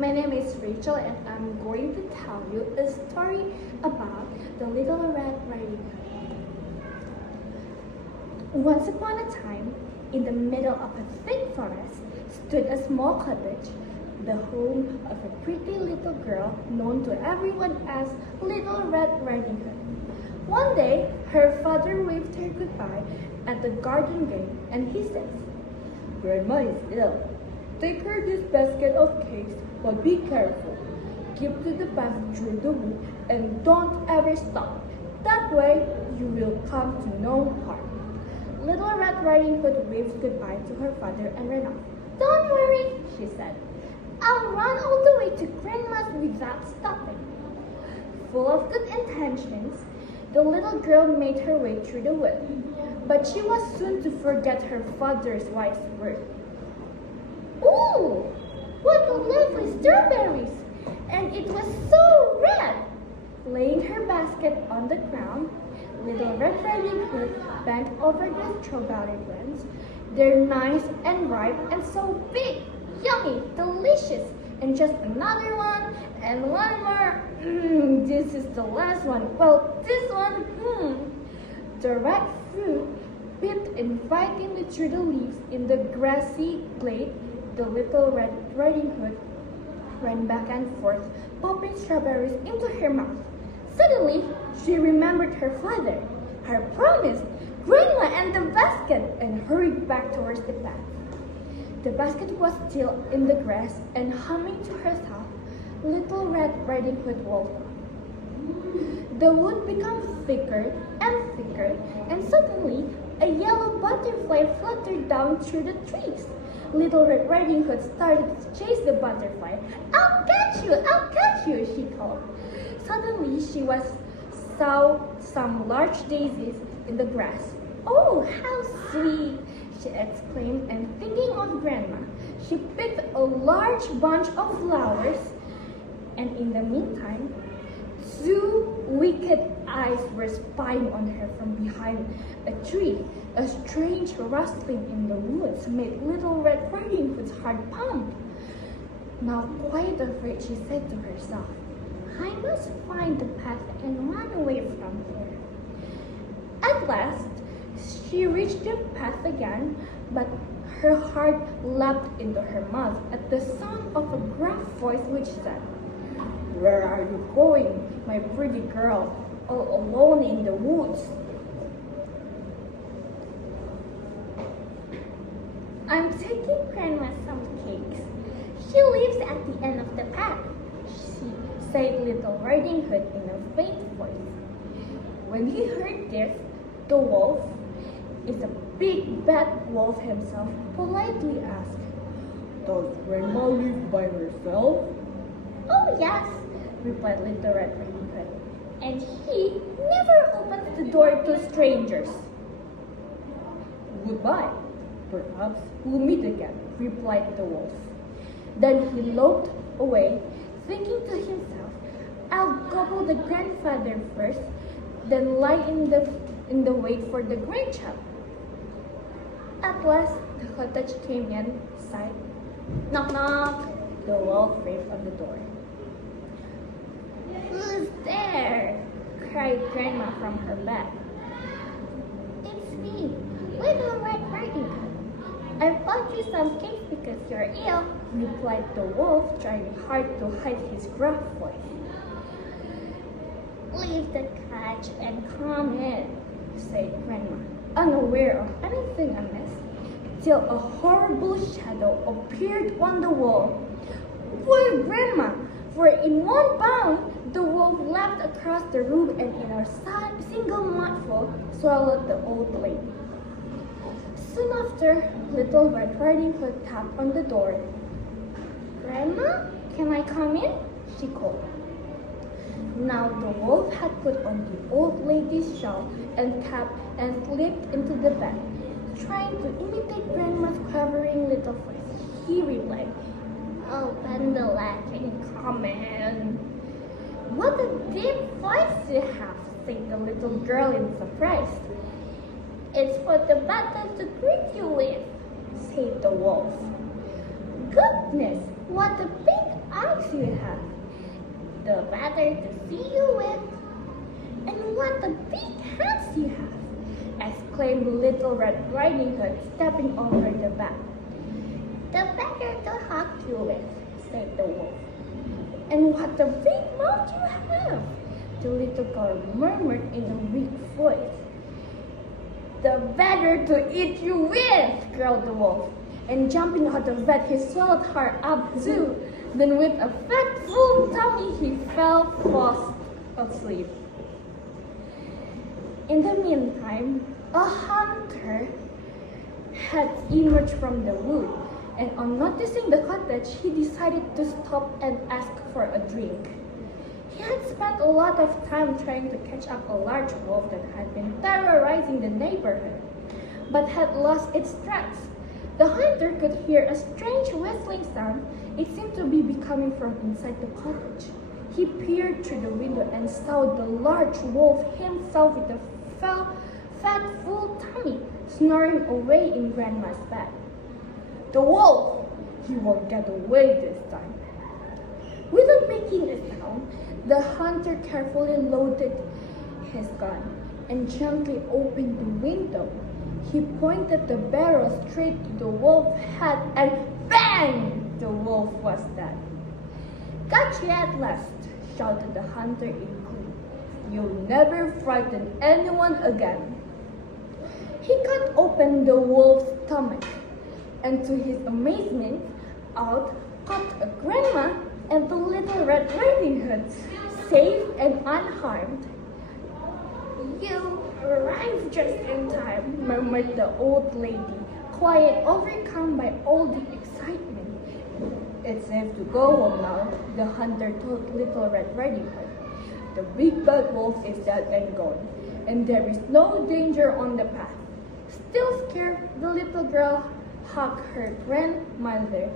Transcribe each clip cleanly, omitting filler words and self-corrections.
My name is Rachel and I'm going to tell you a story about the Little Red Riding Hood. Once upon a time, in the middle of a thick forest, stood a small cottage, the home of a pretty little girl known to everyone as Little Red Riding Hood. One day, her father waved her goodbye at the garden gate and he says, "Grandma is ill. Take her this basket of cakes, but be careful. Keep to the path through the wood and don't ever stop. That way, you will come to no harm." Little Red Riding Hood waved goodbye to her father and ran off. "Don't worry," she said. "I'll run all the way to Grandma's without stopping." Full of good intentions, the little girl made her way through the wood, but she was soon to forget her father's wise word. "Ooh, what lovely strawberries! And it was so red!" Laying her basket on the ground, Little Red Riding Hood bent over the strawberry ones. They're nice and ripe and so big, yummy, delicious. And just another one, and one more. This is the last one. Well, this one, The red fruit peeped invitingly through the leaves in the grassy glade. The Little Red Riding Hood ran back and forth, popping strawberries into her mouth. Suddenly, she remembered her father, her promise, Grandma, and the basket, and hurried back towards the path. The basket was still in the grass, and humming to herself, Little Red Riding Hood walked on. The wood became thicker, and suddenly a yellow butterfly fluttered down through the trees. Little Red Riding Hood started to chase the butterfly. I'll catch you, she called. Suddenly she saw some large daisies in the grass. "Oh, how sweet," she exclaimed, and thinking of Grandma, she picked a large bunch of flowers, and in the meantime, two wicked eyes were spying on her from behind a tree. A strange rustling in the woods made Little Red Riding Hood's heart pump. Now quite afraid, she said to herself, "I must find the path and run away from here." At last, she reached the path again, but her heart leapt into her mouth at the sound of a gruff voice which said, "Where are you going, my pretty girl, all alone in the woods?" "I'm taking Grandma some cakes. She lives at the end of the path," said Little Riding Hood in a faint voice. When he heard this, the wolf, is a big bad wolf himself, politely asked, "Does Grandma live by herself?" "Oh yes," replied Little Red Riding Hood, "and he never opens the door to strangers." "Goodbye. Perhaps we'll meet again," replied the wolf. Then he loped away, thinking to himself, "I'll gobble the grandfather first, then lie in the wait for the grandchild." At last, the cottage came in sight. "Knock, knock," the wolf rapped on the door. "Who's there?" cried Grandma from her bed. "It's me, Little Red Riding Hood. I brought you some cakes because you're ill," replied the wolf, trying hard to hide his gruff voice. "Leave the cottage and come in," said Grandma, unaware of anything amiss, till a horrible shadow appeared on the wall. Poor Grandma! For in one bound, the wolf leapt across the room and in a single mouthful swallowed the old lady. Soon after, Little Red Riding Hood tapped on the door. "Grandma, can I come in?" she called. Now the wolf had put on the old lady's shawl and cap and slipped into the bed. Trying to imitate Grandma's quavering little voice, he replied, "Open the latch and come in." "What a deep voice you have," said the little girl in surprise. "It's for the butler to greet you with," said the wolf. "Goodness, what a big eyes you have, the better to see you with. And what a big hands you have, exclaimed Little Red Riding Hood, stepping over the back. The better to hug you with, said the wolf. And what a big mouth you have, the little girl murmured in a weak voice. The better to eat you with, growled the wolf. And jumping out of bed, he swallowed her up too. Then with a fat, full tummy, he fell fast asleep. In the meantime, a hunter had emerged from the wood, and on noticing the cottage, he decided to stop and ask for a drink. He had spent a lot of time trying to catch up a large wolf that had been terrorizing the neighborhood, but had lost its tracks. The hunter could hear a strange whistling sound. It seemed to be coming from inside the cottage. He peered through the window and saw the large wolf himself with a fat, full tummy, snoring away in Grandma's bed. The wolf! He won't get away this time. Without making a sound, the hunter carefully loaded his gun and gently opened the window. He pointed the barrel straight to the wolf's head and bang! The wolf was dead. Got you at last, shouted the hunter in glee. You'll never frighten anyone again. He cut open the wolf's stomach, and to his amazement, out popped a grandma and the Little Red Riding Hood, safe and unharmed. You arrived just in time, murmured the old lady, quiet, overcome by all the excitement. It's safe to go home now, the hunter told Little Red Riding Hood. The big bad wolf is dead and gone, and there is no danger on the path. Still scared, the little girl hugged her grandmother.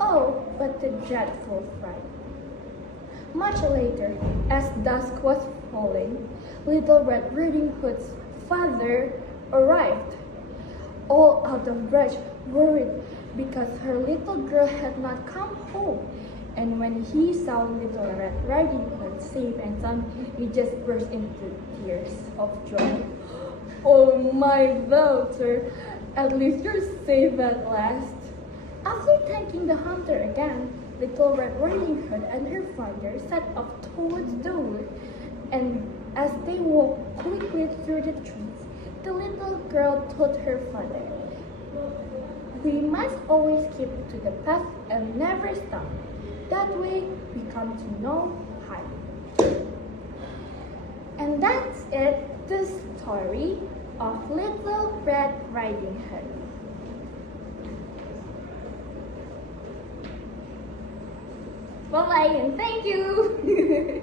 Oh, but the dreadful fright. Much later, as dusk was falling, Little Red Riding Hood's father arrived, all out of breath, worried because her little girl had not come home. And when he saw Little Red Riding Hood safe and sound, he just burst into tears of joy. Oh, my daughter, at least you're safe at last. After thanking the hunter again, Little Red Riding Hood and her father set off towards the wood, and as they walked quickly through the trees, the little girl told her father, we must always keep to the path and never stop. That way, we come to no harm. And that's it, the story of Little Red Riding Hood. Bye-bye and thank you!